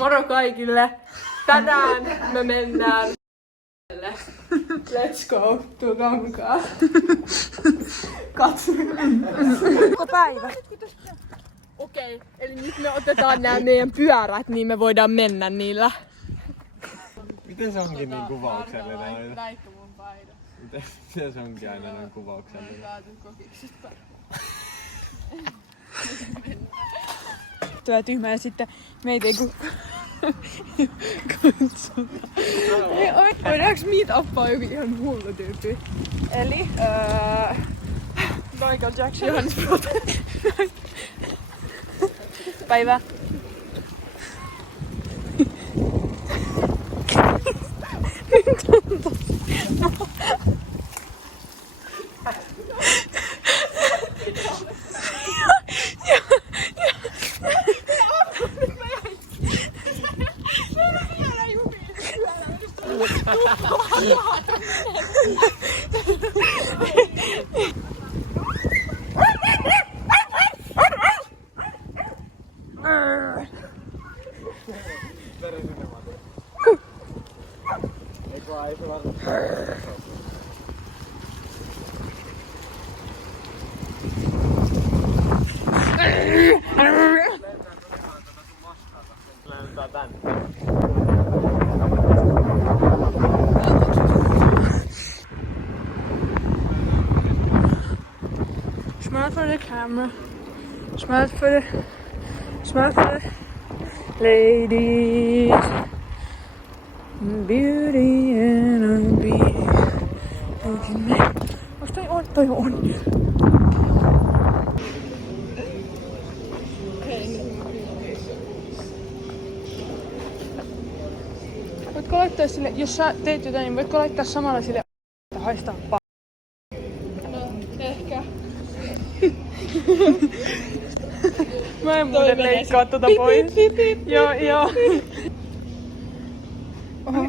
Moro kaikille! Tänään me mennään. Let's go! Tulkaa mukaan. Katso. Koko päivä. Okei, eli nyt me otetaan nämä meidän pyörät, niin me voidaan mennä niillä. Miten se onkin niin kuvauksellinen aina? Näitkö mun paita? Miten se onkin aina niin kuvauksellinen? Tuo tyhmää sitten meitä ei Voidaanko meet uppaa joku ihan hullu tyyppi? Eli Michael Jackson. Johannes Brothers. Päivä. Smile for the camera. Smile for the ladies. Beauty and a beast. Onks toi on? Voitko laittaa sille, jos sä teet jotain, niin voitko laittaa samalla sille että haistaa No, ehkä. Mä en muuten leikkaa tota pois. Joo. Oho.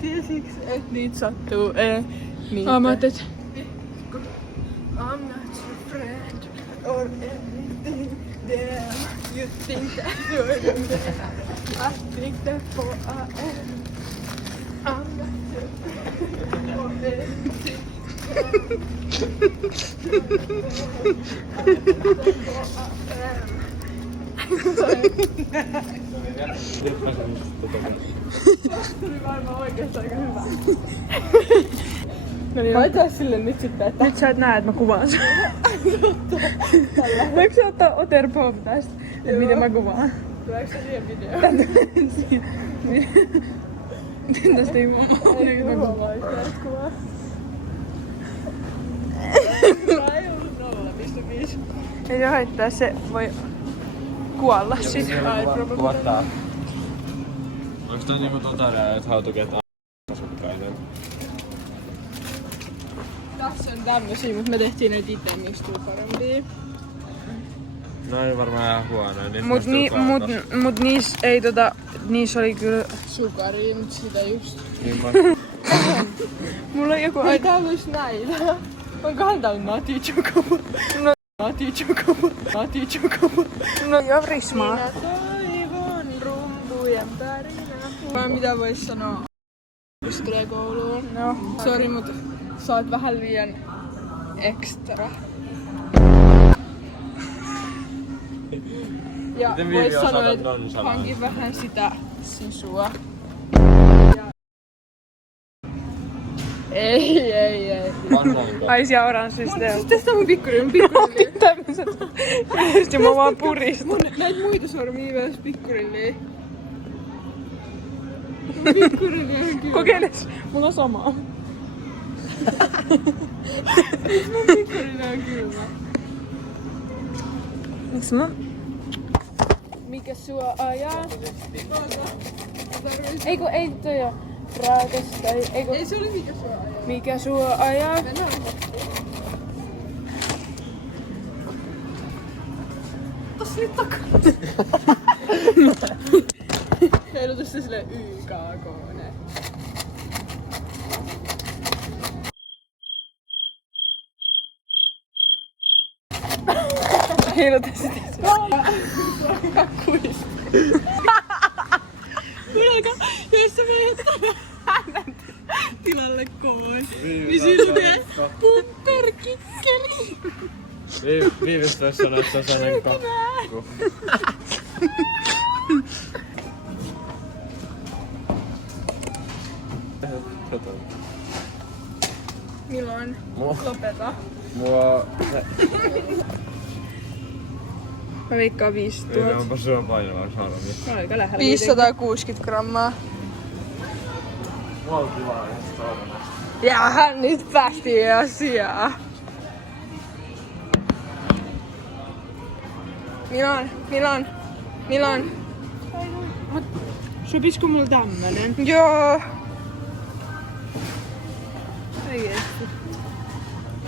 Tiesiks, et niitä sattuu? Niitä. Mä ajattelin, että I'm not your friend or anything. Damn, you think that you're the man. I think that for I am. I'm not your friend or anything. Tuli varmaan oikeesti aika hyvä. no niin, Laita sille nyt sitten, että nyt sä et näe, että mä kuvaan sen. Voinko sä ottaa Otterpop tästä, että miten mä kuvaan? tuleeko se siihen videoon? Tästä ei huomaa. Ei huomaa yhtään kuvaa. Ei ollut 0,5. Ei se haittaa, se voi kuolla sit. Kuvattaa. Onks tää niinku että how to get asukkaiden? Tässä on tämmösiä, mut me tehtiin näitä ite, miksi tuli parempia. No ei varmaan ihan huonoja. Mut niis ei niis oli kyllä... Sukaria, mut sitä just. Mulla on joku Ei täällä ois näitä. Onkohan täällä Nati Chocobo? Nati Chocobo. Nati Chocobo. No joo, Rismaa. Minä toivon rumpujen pärinä. Mä mitä vois sanoa? Jos tulee kouluun. No. Sori, mut sä oot vähän liian ekstra. Ja Miten vois Viivi sanoa, osata että nonchalant? hankin vähän sitä sisua. Ei. Vannoinko? Ai siellä oranssista. Siis tästä on mun pikkurin. Otin tämmöset. Ja mä vaan puristin. Näitä muita sormia myös pikkurilleen. Mun pikkurilleen on kyllä. Kokeiles. Mulla on samaa. Mun pikkurilleen on kylmä. Miks mä? Mikä sua ajaa? Eiku, ei toi oo. Raakas tai eiku. Ei se oli mikä sua ajaa. Mikä sua ajaa? Mennään. Tossa nyt takana. Heilutus se silleen YKK. heiluta sitä. Kakkuista. Kuulkaa, jos sä vaihdat hänen tilalle koon, niin siinä lukee pumperkikkeli. Viimeistään sanoit Sasanen kakku. Milloin? Lopeta. Mua... Mä veikkaan 5000. Onpa syö painavaa sarvia. Aika lähellä. 560 grammaa. Mua on kivaa tästä sarvasta. Jaha, nyt päästiin asiaan. Milan. Sopisiko mulla tämmönen? Joo. Oikeesti.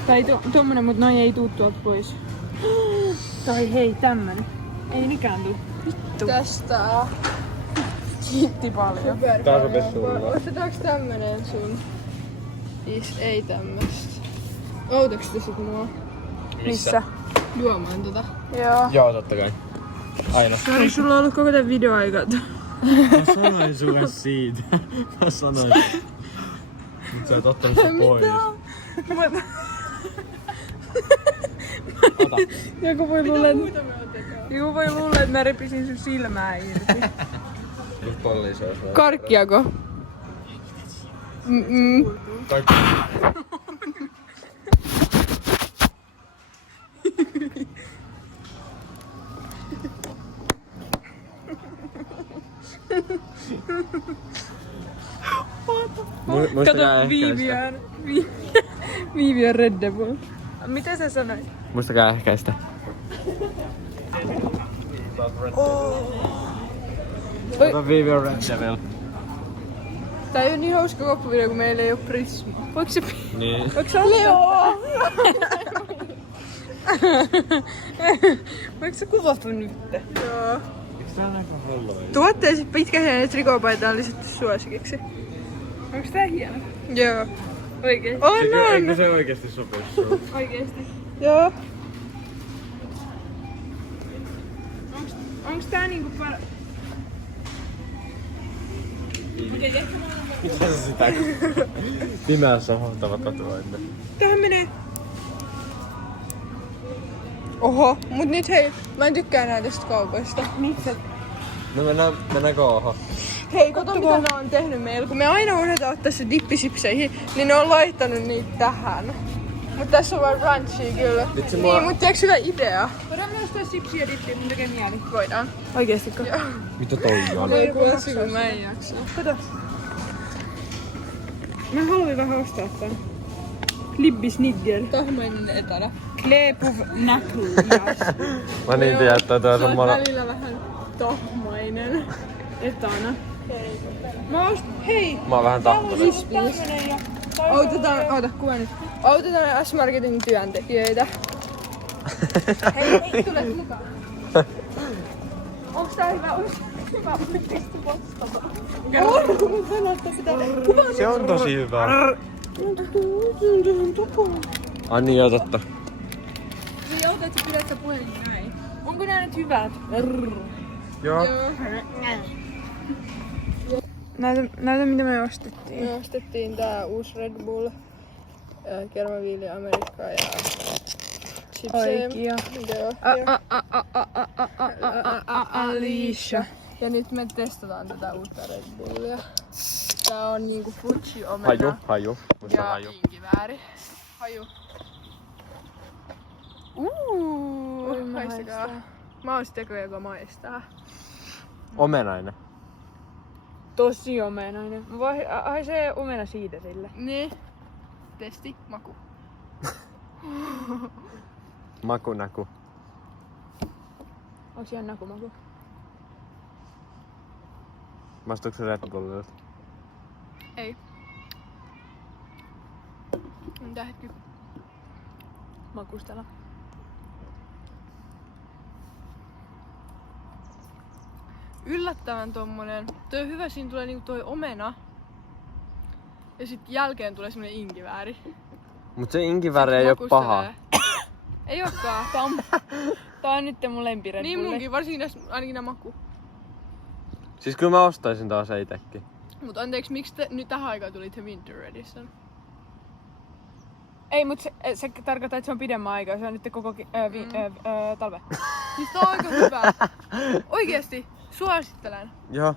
Tai tommonen, mut noi ei tuu tuolta pois. Tai hei, tämmönen. Ei nekään tuu. Tästä. Kiitti paljon. Tää sopis sulle. Ostetaanko tämmönen sun? Ei tämmöstä. Outaks te sit mua? Missä? Juomaan tota. Joo. Joo, totta kai. Aina. Sori, sulla on ollut koko tän videoaika. Mä sanoin sulle siitä. Mä sanoin. Mut sä et ottanut sen pois. Ota. Joku voi luulla, että mä repisin sun silmää irti. Nyt polliin se olisi. Karkkiako? Kaikki. Kato Vivian Red Bull. Mitä sä sanoit? Muistakaa ehkäistä. Ota Vivian Red Devil. Tää ei oo niin hauska koppavideo, kun meillä ei oo Prisma. Voiko se Niin. Voiko se Leo? Voiko sä kuvata nyt? Joo. Eiks tää aika Halloween? Tuotteiset pitkähienoinen trikopaita on lisätty suosikiksi. Onks tää hieno? Joo. Oikeesti? Eikö se oikeesti sopii sulle? Oikeesti? Joo. Onks tää niinku Mitä sä sitä? Pimeässä hohtava tatuointi. Tähän menee. Oho, mut nyt hei, mä en tykkää näistä kaupoista. Missä? No mennään koohon. Hei, kato mitä ne on tehnyt meillä. Kun me aina unohdetaan ottaa se dippisipseihin, niin ne on laittanut niitä tähän. Mut tässä on vaan ranchia kyllä. Vitsi, Niin, mut tiiäks hyvä idea? Voidaan myös ostaa sipsiä ja dippiä, mun tekee mieli. Voidaan. Oikeestiko? Joo. Mitä toi on? Voi kuulosti, kun mä en jaksa. Kato. Mä haluin vähän ostaa tän. Libbisnigger. Tahmainen etana. Klepuv näklias. Mä niin tiedän, että toi on Se on semmonen... välillä vähän tohmainen. Etana. Hei! Mä oon vähän tahtoinen. Tämmönen ja... Oota, kuva nyt. Autetaan S-Marketin työntekijöitä. Hei, tule mukaan. Onks tää hyvä? Hyvä oikeesti vastata. Se on tosi hyvä. Anni joo totta. Niin ota, että sä pidät sä puhelin näin. Onko nää nyt hyvät? Joo. Näytä mitä me ostettiin. Me ostettiin tää uusi Red Bull, kermaviili Amerikka ja chipsejä. Oikea. Joo. Alicia. Ja nyt me testataan tätä uutta Red Bullia. Tää on niinku Fuji omena. Haju. Musta Ja haju. inkivääri. Haju. Haistakaa. Mausteko, joka maistaa. Omenainen. Tosi omenainen. Haisee omena siitä sille. Niin. Testi, maku. Makunaku. Onks ihan nakumaku? Maistuuko se Red Bullilta? Ei. Mitä hetki? Makustella. Yllättävän tommonen. Toi on hyvä, siinä tulee niinku toi omena. Ja sit jälkeen tulee semmonen inkivääri. Mut se inkivääri ei oo paha. Ei ookaan. Tää on nyt mun lempi Red Niin Bulli. munkin, varsinkin ainakin nää maku. Siis kyllä mä ostaisin taas itekin. Mut anteeksi, miksi te nyt tähän aikaan tulit Winter Edition? Ei, mut se tarkoittaa, että se on pidemmän aikaa. Se on nyt koko talve. Siis tää on aika hyvä. Oikeesti, suosittelen. Joo,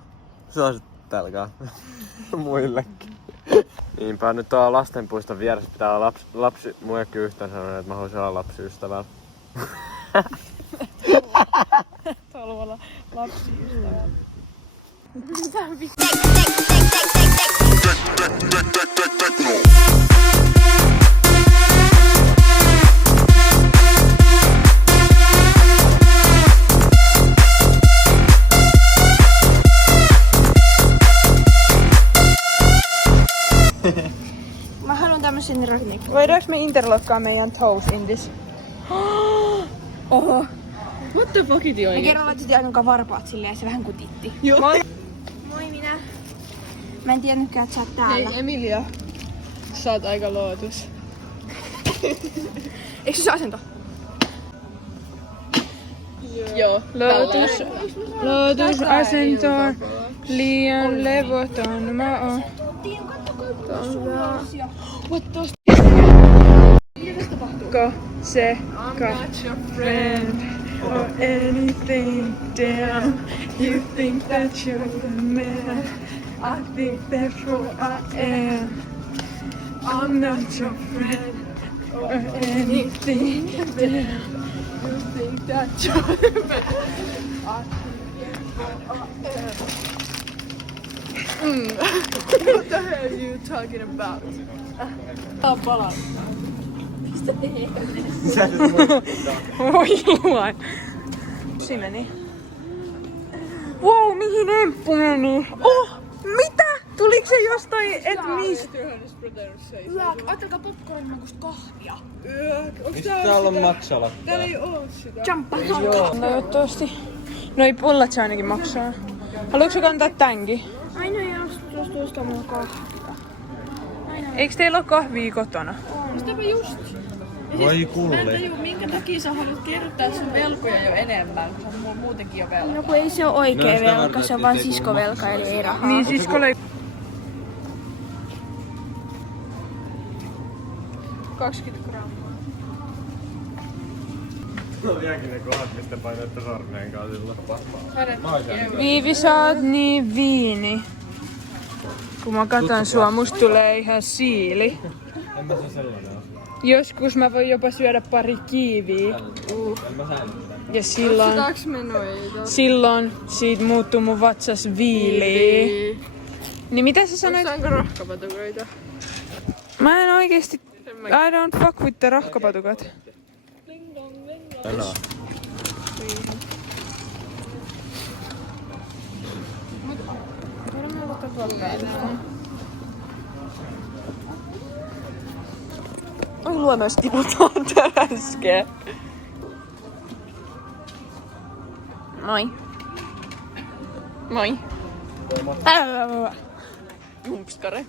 suosittelkaa muillekin. Niinpä nyt tuolla lastenpuiston vieressä pitää olla lapsi. Mullekin yhtään sanonut, että mä haluaisin olla lapsiystävällä. Haluan olla lapsiystävä. Mä haluan tämmösen raknikko. Voidaanko me interlokkaa meidän toes in this? Oho. What the fuck iti Me oikeesti? kerran laitettiin aika varpaat silleen ja se vähän kutitti. Joo. Moi minä. Mä en tiennytkään, että sä oot täällä. Hei Emilia, sä oot aika lootus. Eikö se asento? Joo. Lootusasento, liian levoton mä oon. Ko se ka friend or anything damn. You think that you're the man. I think therefore I am. I'm not your friend or anything damn. You think that you're the man. What the hell are you talking about? Voi luo. Se meni. Wow, mihin emppu meni? Oh, mitä? Tuliko se jostain, et mistä? Ottakaa popcorn makusta kahvia. Mistä täällä on matsalat? Täällä ei oo sitä. Jampa. No toivottavasti. Noi pullat se ainakin maksaa. Haluatko kantaa tämänkin? Aina jos tuosta mulla kahvia. Eiks teillä oo kahvia kotona? Sitäpä just. Voi Mä en kulli. tajua, minkä takia sä haluat kertaa sun velkoja jo enemmän, kun sä oot muutenkin jo velkaa. No kun ei se oo No, oikee sitä velka, varten, se on ettei vaan tule siskovelka eli ei rahaa. Niin siskolle 20 grammaa. No vieläkin ne kohdat, mistä painoitte sormeen kanssa silloin. Viivi, sä oot niin viini. Kun mä katon sua, musta tulee ihan siili. En mä se sellainen ole. Joskus mä voin jopa syödä pari kiiviä. En mä säilytä. Ja Otetaanko me noita? silloin siitä muuttuu mun vatsas viiliä. Niin mitä sä sanoit? Saanko rahkapatukoita? Mä en oikeesti... I don't fuck with the rahkapatukat. Enää. Oi luonnollisesti tiputaan äsken. Moi. Moi. Umpskare.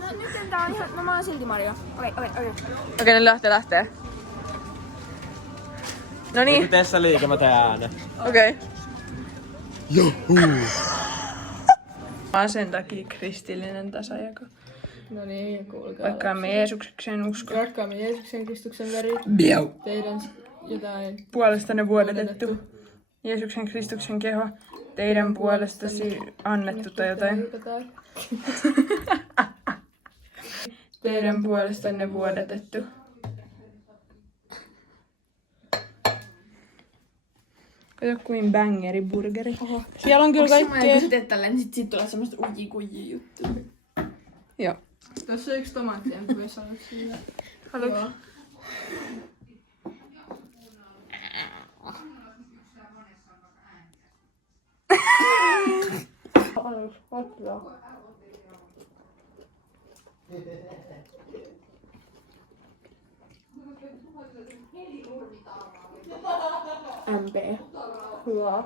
No nyt tää on ihan... No mä oon silti Mario. Okei. Okei, ne lähtee. No niin, Tee sä liikaa, mä teen äänen. okei. Mä oon sen takia kristillinen tasajako. No niin, kuulkaa. Vaikka me Jeesukseen usko. Rakkaamme Jeesuksen Kristuksen veri. Teidän jotain Puolestanne vuodatettu. Jeesuksen Kristuksen keho. Teidän puolestasi annettu tai jotain. jotain. Teidän puolestanne vuodatettu. Kato kuin bangeri burgeri. Oho. Siellä on kyllä kaikkea. Sitten tälleen, niin sit tulee semmoista uji juttua. Joo. Tässä on yksi tomaatti, en voi saada siinä. Haluatko? Joo. MP. Hyvä.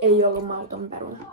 Ei ollut mauton peruna.